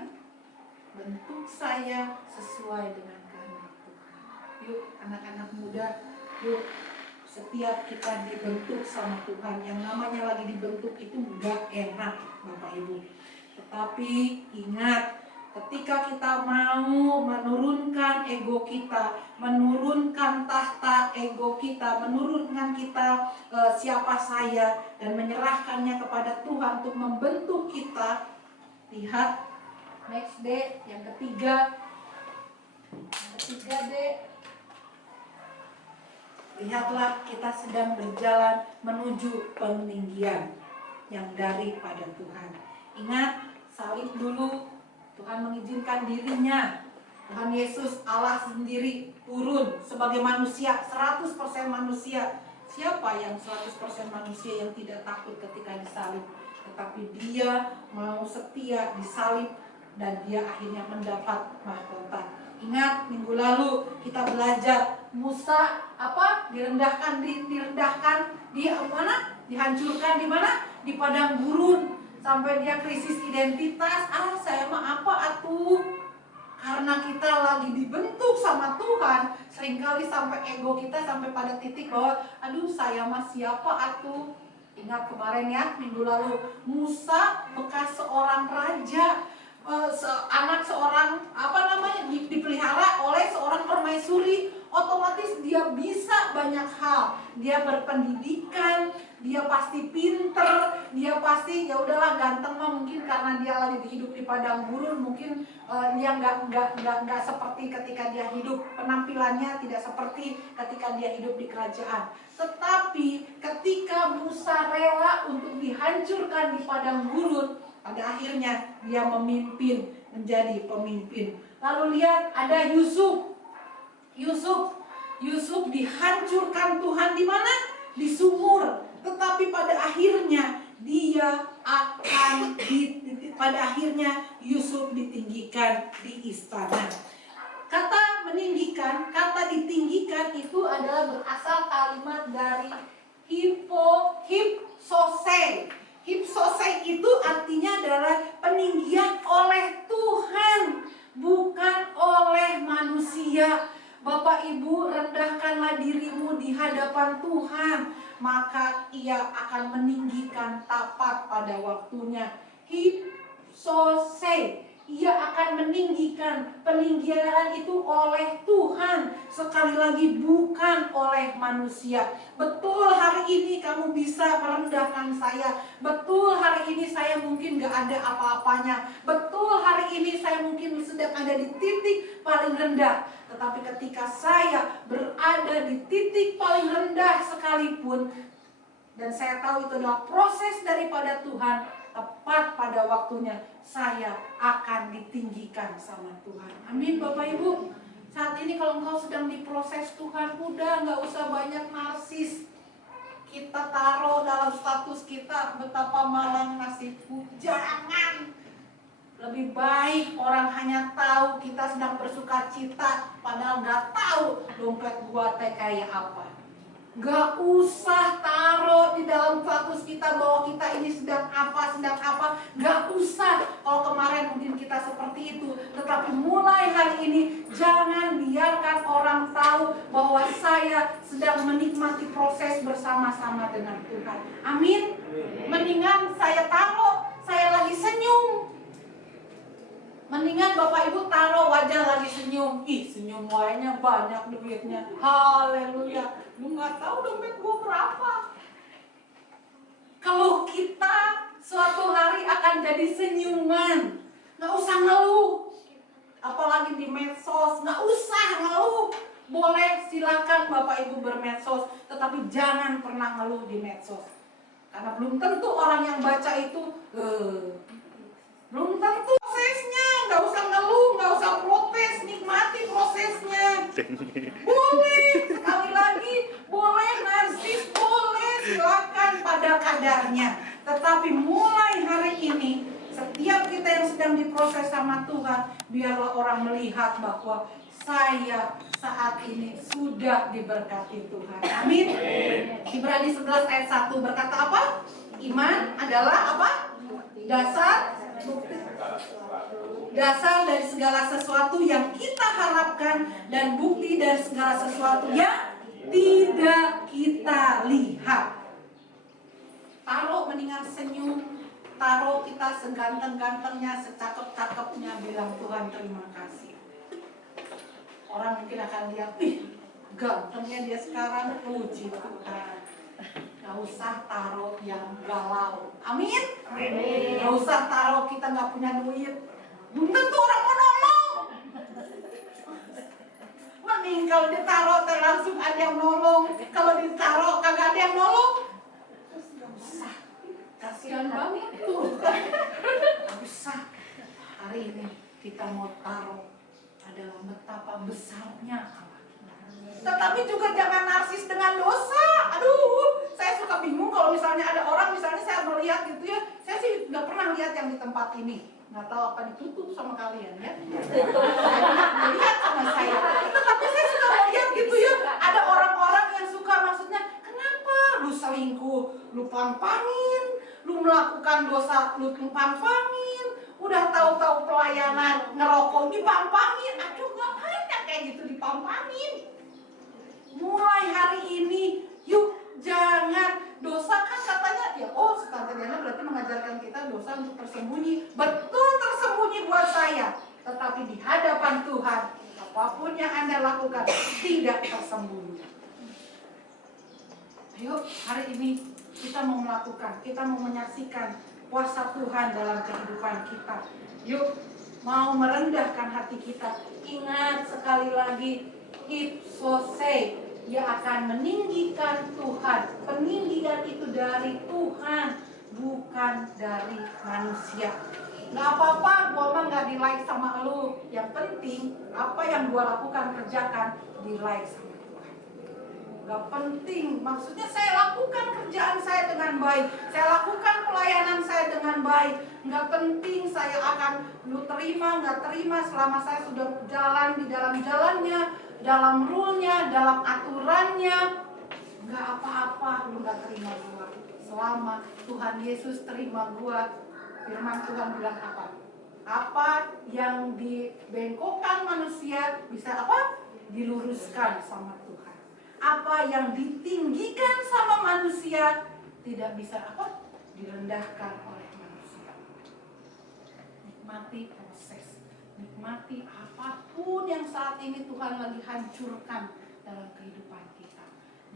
bentuk saya sesuai dengan kehendak Tuhan. Yuk anak-anak muda, yuk setiap kita dibentuk sama Tuhan, yang namanya lagi dibentuk itu gak enak Bapak Ibu. Tetapi ingat, ketika kita mau menurunkan ego kita, menurunkan tahta ego kita, menurunkan kita siapa saya, dan menyerahkannya kepada Tuhan untuk membentuk kita. Lihat next day, yang ketiga deh. Lihatlah kita sedang berjalan menuju peninggian yang daripada Tuhan. Ingat, salib dulu Tuhan mengizinkan dirinya. Tuhan Yesus Allah sendiri turun sebagai manusia, 100% manusia. Siapa yang 100% manusia yang tidak takut ketika disalib? Tetapi dia mau setia disalib dan dia akhirnya mendapat mahkota. Ingat minggu lalu kita belajar Musa direndahkan di mana? Dihancurkan di mana? Di padang gurun sampai dia krisis identitas. Saya mah apa atuh? Karena kita lagi dibentuk sama Tuhan, seringkali sampai ego kita sampai pada titik bahwa saya mah siapa atuh? Ingat kemarin ya, minggu lalu Musa bekas seorang raja, anak seorang dipelihara oleh seorang permaisuri, otomatis dia bisa banyak hal. Dia berpendidikan, dia pasti pinter, dia pasti ya udahlah ganteng mah, mungkin karena dia lagi hidup di padang gurun, mungkin dia nggak seperti ketika dia hidup, penampilannya tidak seperti ketika dia hidup di kerajaan. Tetapi ketika Musa rela untuk dihancurkan di padang gurun, pada akhirnya dia memimpin, menjadi pemimpin. Lalu lihat ada Yusuf dihancurkan Tuhan di mana? Di sumur. Tetapi pada akhirnya Yusuf ditinggikan di istana. Kata meninggikan, kata ditinggikan itu adalah berasal kalimat dari hipsose. Hipsose itu artinya adalah peninggian oleh Tuhan, bukan oleh manusia. Bapak Ibu, rendahkanlah dirimu di hadapan Tuhan, maka Ia akan meninggikan tapat pada waktunya. Hipsose, Ia akan meninggikan. Peninggian itu oleh Tuhan, sekali lagi bukan oleh manusia. Betul hari ini kamu bisa merendahkan saya. Betul hari ini saya mungkin gak ada apa-apanya. Betul hari ini saya mungkin sedang ada di titik paling rendah. Tetapi ketika saya berada di titik paling rendah sekalipun, dan saya tahu itu adalah proses daripada Tuhan, tepat pada waktunya saya akan ditinggikan sama Tuhan. Amin Bapak Ibu. Saat ini kalau engkau sedang diproses Tuhan, udah gak usah banyak narsis. Kita dalam status kita, betapa malang nasibku. Jangan. Lebih baik orang hanya tahu kita sedang bersuka cita, padahal gak tahu dompet gua teh kayak apa. Gak usah taruh di dalam status kita bahwa kita ini sedang apa. Gak usah. Kalau kemarin mungkin kita seperti itu. Tetapi mulai hari ini jangan biarkan orang tahu bahwa saya sedang menikmati proses bersama-sama dengan Tuhan. Amin. Mendingan saya taruh, saya lagi senyum. Mendingan Bapak Ibu taruh wajah lagi senyum. Ih, senyum wajahnya banyak duitnya. Haleluya. Lu gak tahu dompet gua berapa. Kalau kita suatu hari akan jadi senyuman, gak usah ngeluh. Apalagi di medsos, gak usah ngeluh. Boleh silakan Bapak Ibu bermedsos, tetapi jangan pernah ngeluh di medsos. Karena belum tentu orang yang baca itu belum tentu prosesnya. Gak usah ngeluh, gak usah protes, nikmati prosesnya. Boleh, sekali lagi, boleh narsis, boleh, silakan pada kadarnya. Tetapi mulai hari ini, setiap kita yang sedang diproses sama Tuhan, biarlah orang melihat bahwa saya saat ini sudah diberkati Tuhan. Amin. Ibrani 11 ayat 1 berkata apa? Iman adalah apa? Dasar dari segala sesuatu yang kita harapkan dan bukti dari segala sesuatu yang tidak kita lihat. Taruh mendingan senyum, taruh kita seganteng-gantengnya, secakep-cakepnya, bilang Tuhan terima kasih. Orang mungkin akan lihat, ih gantengnya dia sekarang, puji Tuhan. Gak usah taruh yang galau. Amin. Gak usah taruh kita gak punya duit. Belum tentu orang mau nolong. Mending kalau ditaruh langsung ada yang nolong. Kalau ditaruh kagak ada yang nolong, gak usah. Kasihan banget tuh. Gak usah. Hari ini kita mau taruh adalah betapa besarnya Allah. Tetapi juga jangan narsis dengan dosa. Aduh, saya suka bingung kalau misalnya ada orang, misalnya saya melihat gitu ya, saya sih nggak pernah lihat yang di tempat ini. Nggak tahu apa ditutup sama kalian ya. Lihat sama saya. Tetapi saya suka melihat gitu ya, ada orang-orang yang suka, maksudnya kenapa lu selingkuh, lu pang-pangin, lu melakukan dosa, lu pang-pangin, udah tahu-tahu pelayanan ngerokok dipang-pangin. Aduh, ngapain ya kayak gitu dipang-pangin? Mulai hari ini, yuk jangan dosa. Kan katanya ya, oh Tante Diana berarti mengajarkan kita dosa untuk tersembunyi. Betul, tersembunyi buat saya, tetapi di hadapan Tuhan apapun yang Anda lakukan tidak tersembunyi. Ayo hari ini kita mau melakukan, kita mau menyaksikan kuasa Tuhan dalam kehidupan kita. Yuk mau merendahkan hati kita. Ingat sekali lagi, ipsose, dia akan meninggikan Tuhan. Peninggian itu dari Tuhan, bukan dari manusia. Gak apa-apa, gua mah gak di-like sama lu. Yang penting, apa yang gua lakukan, kerjakan, di-like sama Tuhan. Gak penting, maksudnya saya lakukan kerjaan saya dengan baik, saya lakukan pelayanan saya dengan baik. Gak penting saya akan lu terima, gak terima, selama saya sudah jalan di dalam jalannya, dalam rule-nya, dalam aturannya, gak apa-apa lu gak terima gua. Selama Tuhan Yesus terima gua, firman Tuhan bilang apa? Apa yang dibengkokkan manusia bisa apa? Diluruskan sama Tuhan. Apa yang ditinggikan sama manusia tidak bisa apa? Direndahkan oleh manusia. Nikmati proses. Nikmati apapun yang saat ini Tuhan lagi hancurkan dalam kehidupan kita.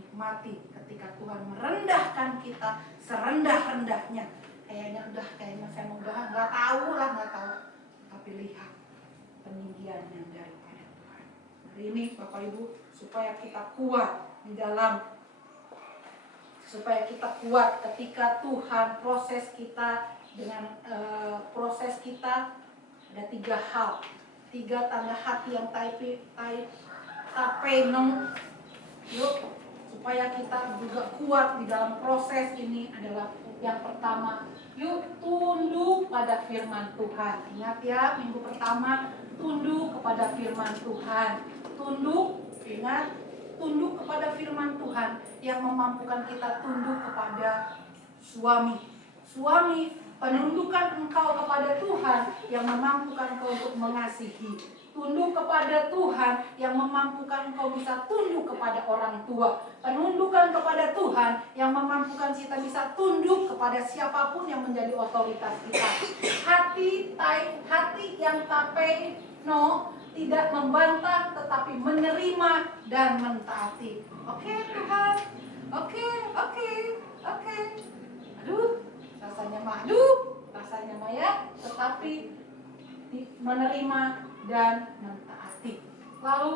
Nikmati ketika Tuhan merendahkan kita serendah-rendahnya. Kayaknya saya mau bahas, nggak tahu. Tapi lihat peninggian yang daripada Tuhan. Hari ini Bapak Ibu, supaya kita kuat di dalam, supaya kita kuat ketika Tuhan proses kita dengan proses kita. Ada 3 hal, 3 tanda hati yang tapeno. Yuk, supaya kita juga kuat di dalam proses ini adalah yang pertama, yuk tunduk pada firman Tuhan. Ingat ya, minggu pertama tunduk kepada firman Tuhan. Tunduk, ingat, tunduk kepada firman Tuhan yang memampukan kita tunduk kepada suami. Suami, penundukan engkau kepada Tuhan yang memampukan engkau untuk mengasihi. Tunduk kepada Tuhan yang memampukan engkau bisa tunduk kepada orang tua. Penundukan kepada Tuhan yang memampukan kita bisa tunduk kepada siapapun yang menjadi otoritas kita. Hati yang tapeno, tidak membantah tetapi menerima dan mentaati. Oke Tuhan, oke. Aduh, rasanya Maya, tetapi menerima dan mentaati. Lalu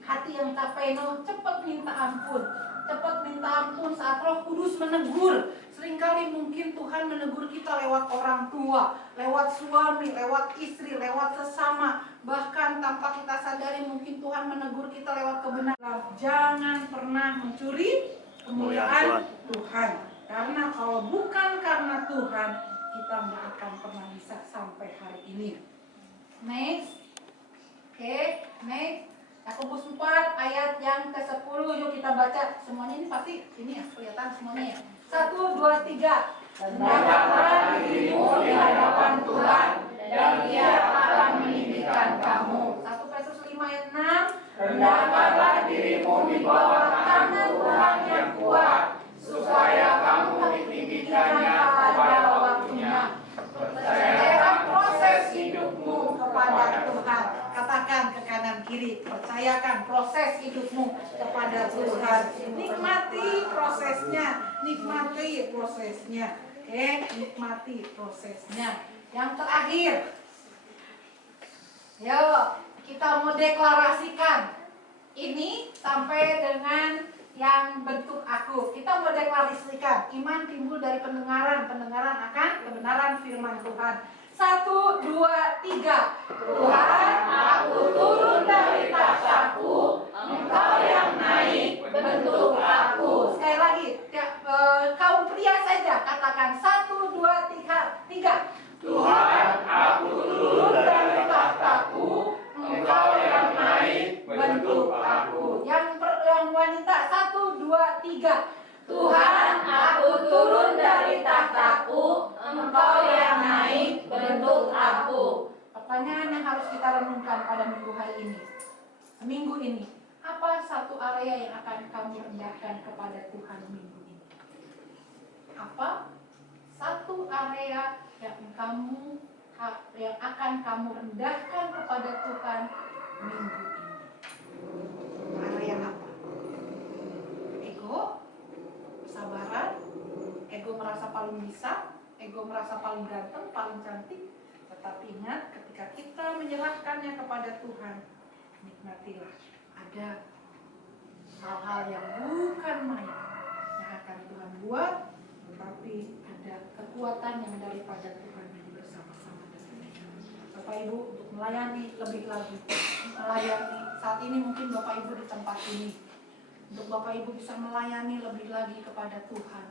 hati yang tapeno, cepat minta ampun. Cepat minta ampun saat Roh Kudus menegur. Seringkali mungkin Tuhan menegur kita lewat orang tua, lewat suami, lewat istri, lewat sesama. Bahkan tanpa kita sadari mungkin Tuhan menegur kita lewat kebenaran. Jangan pernah mencuri kemuliaan Tuhan. Karena kalau bukan karena Tuhan, kita nggak akan pernah bisa sampai hari ini. Next. Oke, next. Yakobus 4 ayat yang ke-10, yuk kita baca. Semuanya ini pasti ini ya, kelihatan semuanya ya. 1, 2, 3. Rendahkanlah dirimu di hadapan Tuhan, dan Dia akan meninggikan kamu. 1 Petrus 5 ayat 6. Rendahkanlah dirimu di bawah tangan Tuhan yang kuat, supaya kamu ditinggikannya pada waktunya. Percayakan proses hidupmu kepada Tuhan. Katakan ke kanan kiri, percayakan proses hidupmu kepada Tuhan. Nikmati prosesnya, nikmati prosesnya. Oke, nikmati prosesnya. Yang terakhir, yuk kita mau deklarasikan ini sampai dengan yang bentuk aku. Kita mau deklarasikan iman timbul dari pendengaran, pendengaran akan kebenaran firman Tuhan. 1, 2, 3. Tuhan, aku turun dari tahtaku, Engkau yang naik bentuk aku. Sekali lagi, ya, kaum pria saja katakan 1, 2, 3. Tuhan, aku turun dari tahtaku, Engkau yang naik bentuk aku. Yang wanita 1, 2, 3. Tuhan, aku turun dari tahtaku, Engkau yang naik bentuk aku. Pertanyaan yang harus kita renungkan pada minggu hari ini. Minggu ini, apa satu area yang akan kamu rendahkan kepada Tuhan minggu ini? Apa satu area yang akan kamu rendahkan kepada Tuhan minggu ini? Area apa? Ego? Kesabaran? Ego merasa paling bisa? Ego merasa paling ganteng, paling cantik? Tetapi ingat, ketika kita menyerahkannya kepada Tuhan, nikmatilah. Ada hal-hal yang bukan main yang akan Tuhan buat, tetapi ada kekuatan yang daripada Tuhan yang bersama-sama dengan kita. Bapak Ibu, untuk melayani lebih lagi, melayani saat ini mungkin Bapak Ibu di tempat ini, untuk Bapak Ibu bisa melayani lebih lagi kepada Tuhan,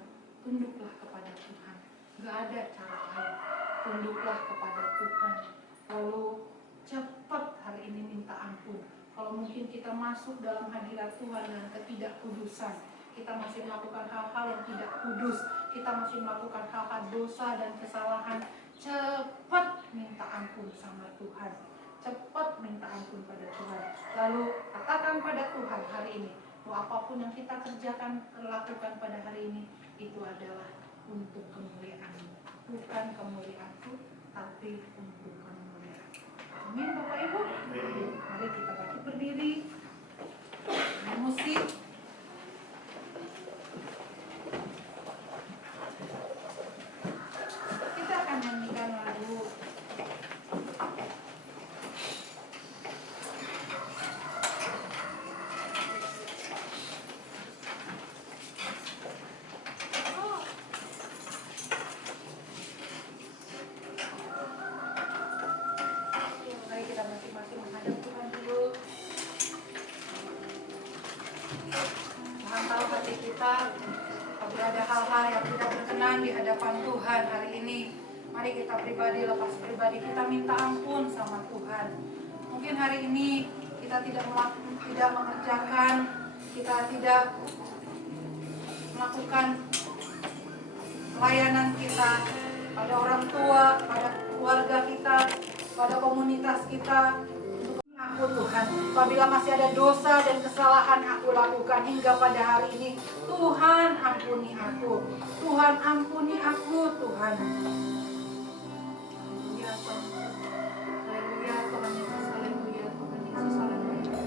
tunduklah kepada Tuhan. Gak ada cara lain, tunduklah kepada Tuhan. Lalu cepat hari ini minta ampun. Kalau mungkin kita masuk dalam hadirat Tuhan dengan ketidakkudusan, kita masih melakukan hal-hal yang tidak kudus, kita masih melakukan hal-hal dosa dan kesalahan, cepat minta ampun sama Tuhan. Cepat minta ampun pada Tuhan. Lalu katakan pada Tuhan hari ini, bahwa apapun yang kita kerjakan, lakukan pada hari ini, itu adalah untuk kemuliaan-Mu. Bukan kemuliaan-Ku, tapi untuk kemuliaan. Amin Bapak Ibu. Mari kita bangkit berdiri. Musik. Kita akan nyanyikan lagu masing-masing menghadap Tuhan dulu. ada hal-hal yang tidak berkenan di hadapan Tuhan hari ini, mari kita pribadi lepas pribadi kita minta ampun sama Tuhan. Mungkin hari ini kita tidak mengerjakan, kita tidak melakukan pelayanan kita pada orang tua, pada keluarga kita, pada komunitas kita. Aku Tuhan, apabila masih ada dosa dan kesalahan aku lakukan hingga pada hari ini, Tuhan ampuni aku, Tuhan ampuni aku, Tuhan. Haleluya, Tuhan. Haleluya, Tuhan Yesus, haleluya, Tuhan Yesus, haleluya.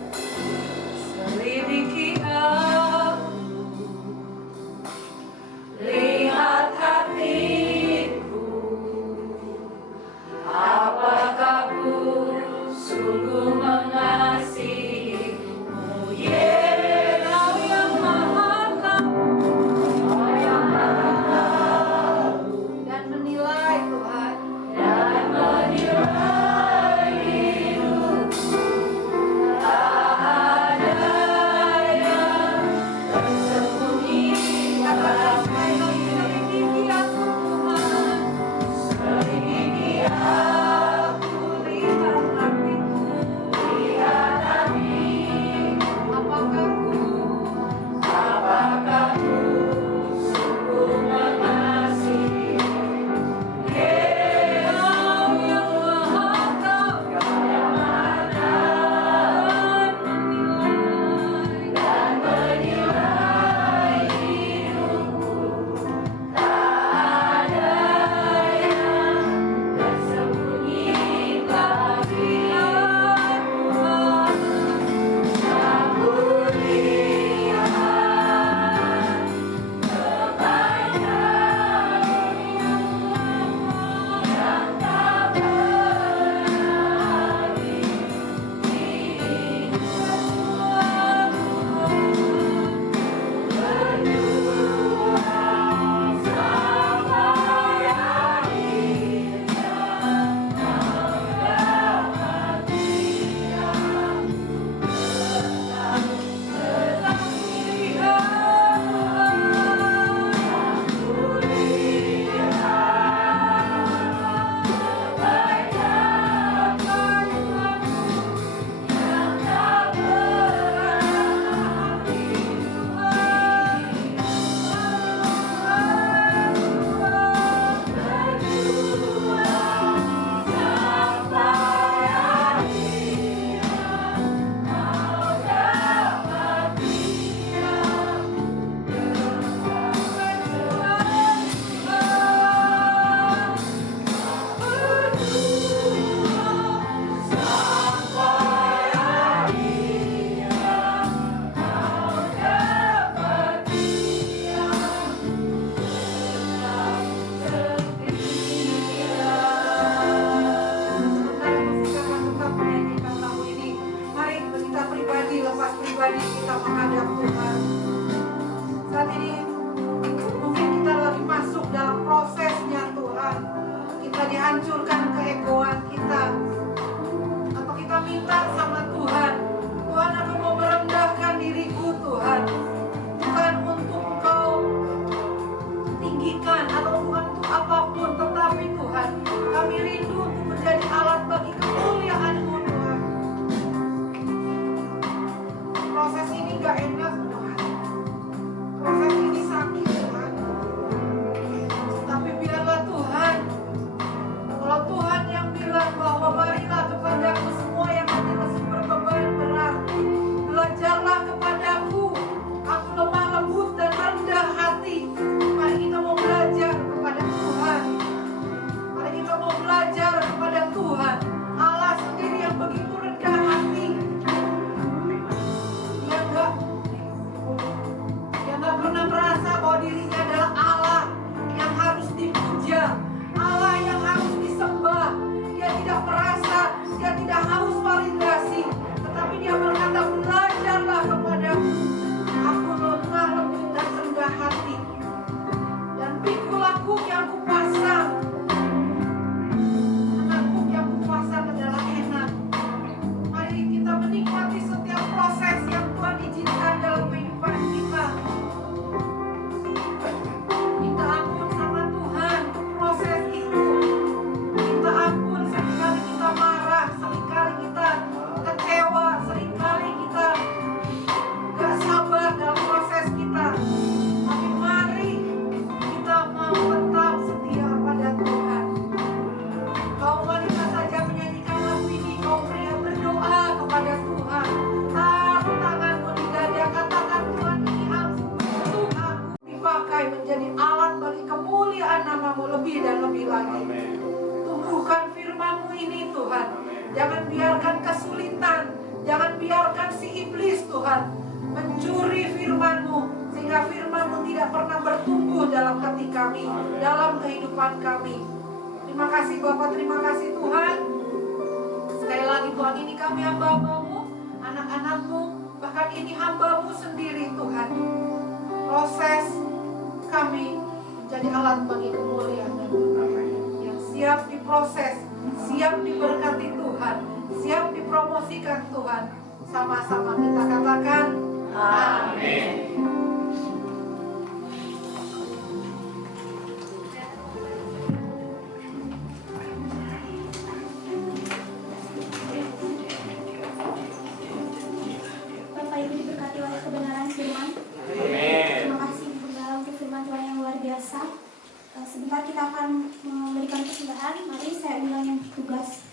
Selidiki aku, lihat hatiku, apakah ku sungguh mengasihimu, Yesus, Kau yang maha tahu dan menilai Tuhan, dan menilai Tuhan. Jangan biarkan kesulitan, jangan biarkan si iblis Tuhan mencuri firman-Mu, sehingga firman-Mu tidak pernah bertumbuh dalam hati kami, dalam kehidupan kami. Terima kasih Bapak, terima kasih Tuhan. Sekali lagi Tuhan, ini kami hamba-Mu, anak-anak-Mu, bahkan ini hamba-Mu sendiri Tuhan. Proses kami menjadi alat bagi kemuliaan-Mu, yang siap diproses, siap diberkati Tuhan, siap dipromosikan Tuhan. Sama-sama kita katakan amin. Bapak Ibu diberkati oleh kebenaran firman. Terima kasih Bunda untuk firman Tuhan yang luar biasa. Sebentar kita akan memberikan persembahan. Mari saya undang yang bertugas.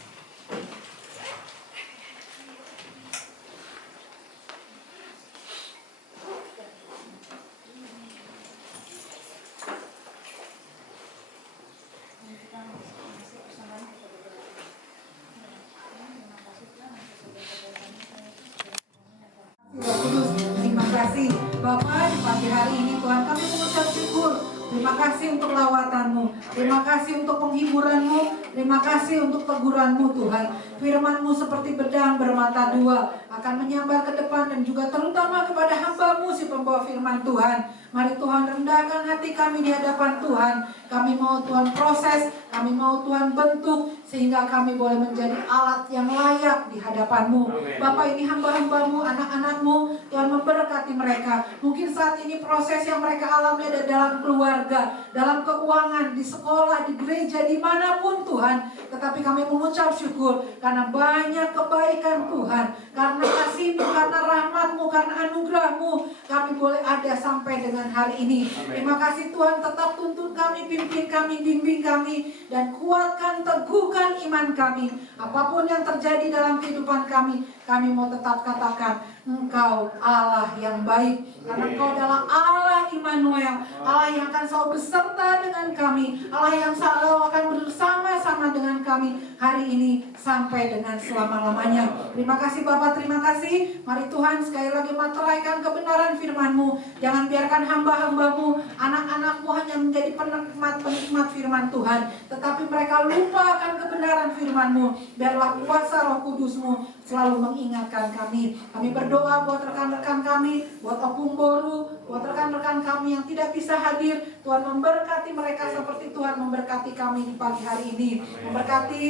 Terima kasih Bapak, di pagi hari ini Tuhan kami mengucap syukur. Terima kasih untuk lawatan-Mu, terima kasih untuk penghiburan-Mu, terima kasih untuk teguran-Mu Tuhan. Firman-Mu seperti pedang bermata dua, akan menyambar ke depan dan juga terutama kepada hamba-Mu si pembawa firman Tuhan. Mari Tuhan rendahkan hati kami di hadapan Tuhan. Kami mau Tuhan proses, kami mau Tuhan bentuk, sehingga kami boleh menjadi alat yang layak di hadapan-Mu. Bapak, ini hamba-hamba-Mu, anak-anak-Mu, Tuhan memberkati mereka. Mungkin saat ini proses yang mereka alami ada dalam keluarga, dalam keuangan, di sekolah, di gereja, dimanapun Tuhan. Tetapi kami mengucap syukur karena banyak kebaikan Tuhan, karena kasih-Mu, karena rahmat-Mu, karena anugerah-Mu, kami boleh ada sampai dengan hari ini. Terima kasih Tuhan, tetap tuntun kami, pimpin kami, bimbing kami, dan kuatkan, teguhkan iman kami. Apapun yang terjadi dalam kehidupan kami mau tetap katakan, Engkau Allah yang baik, karena Engkau adalah Allah Immanuel, Allah yang akan selalu beserta dengan kami, Allah yang selalu akan bersama-sama dengan kami hari ini sampai dengan selama-lamanya. Terima kasih Bapak, terima kasih. Mari Tuhan sekali lagi materaikan kebenaran firman-Mu. Jangan biarkan hamba-hamba-Mu, anak-anak-Mu hanya menjadi penikmat firman Tuhan, tetapi mereka lupakan kebenaran firman-Mu. Biarlah kuasa Roh Kudus-Mu selalu mengingatkan kami. Kami berdoa buat rekan-rekan kami, buat Opung Boru, buat rekan-rekan kami yang tidak bisa hadir. Tuhan memberkati mereka seperti Tuhan memberkati kami di pagi hari ini. Memberkati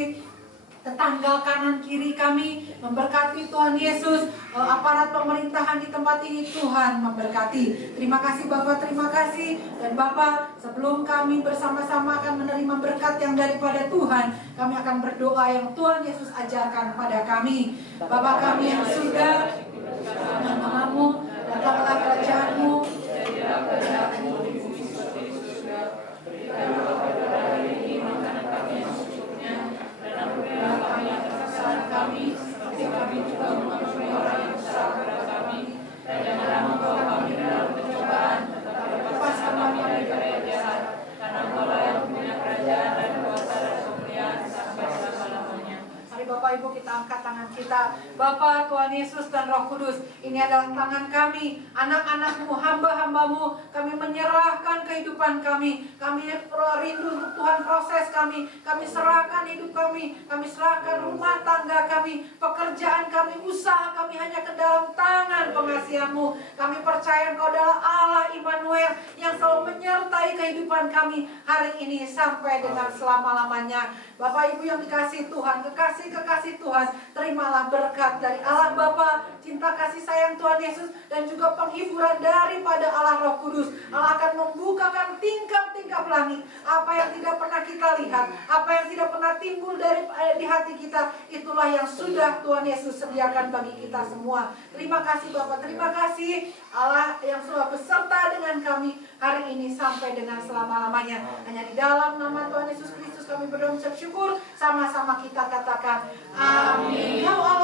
tetangga kanan kiri kami, memberkati Tuhan Yesus, aparat pemerintahan di tempat ini Tuhan memberkati. Terima kasih Bapak, terima kasih. Dan Bapak, sebelum kami bersama-sama akan menerima berkat yang daripada Tuhan, kami akan berdoa yang Tuhan Yesus ajarkan pada kami. Bapa kami yang surga, nama-Mu, datanglah kerajaan-Mu, jadilah kerajaan-Mu di bumi seperti di surga. Berikanlah kepada kami ini makanan kami yang secukupnya, dan ampunilah kami atas kesalahan kami, seperti kami juga mengampuni orang yang bersalah kepada kami. Dan janganlah membawa kami dalam pencobaan, tetapi lepaskanlah kami dari yang jahat, karena Engkau yang punya kerajaan dan kuasa dan kemuliaan sampai selama-lamanya. Mari Bapak Ibu kita angkat tangan kita. Bapa, Tuhan Yesus dan Roh Kudus, ini adalah tangan kami, anak-anak-Mu, hamba-hamba-Mu. Kami menyerahkan kehidupan kami. Kami rindu untuk Tuhan proses kami. Kami serahkan hidup kami. Kami serahkan rumah tangga kami, pekerjaan kami, usaha kami hanya ke dalam tangan pengasihan-Mu. Kami percaya Engkau adalah Allah Immanuel yang selalu menyertai kehidupan kami hari ini sampai dengan selama-lamanya. Bapak Ibu yang dikasihi Tuhan, kekasih-kekasih Tuhan, terimalah berkat dari Allah Bapa, cinta kasih sayang Tuhan Yesus, dan juga penghiburan daripada Allah Roh Kudus. Allah akan membukakan tingkap-tingkap langit. Apa yang tidak pernah kita lihat, apa yang tidak pernah timbul di hati kita, itulah yang sudah Tuhan Yesus sediakan bagi kita semua. Terima kasih Bapak, terima kasih Allah yang selalu beserta dengan kami hari ini sampai dengan selama-lamanya. Hanya di dalam nama Tuhan Yesus Kristus kami berdoa, ucap syukur, sama-sama kita katakan amin. Ya Allah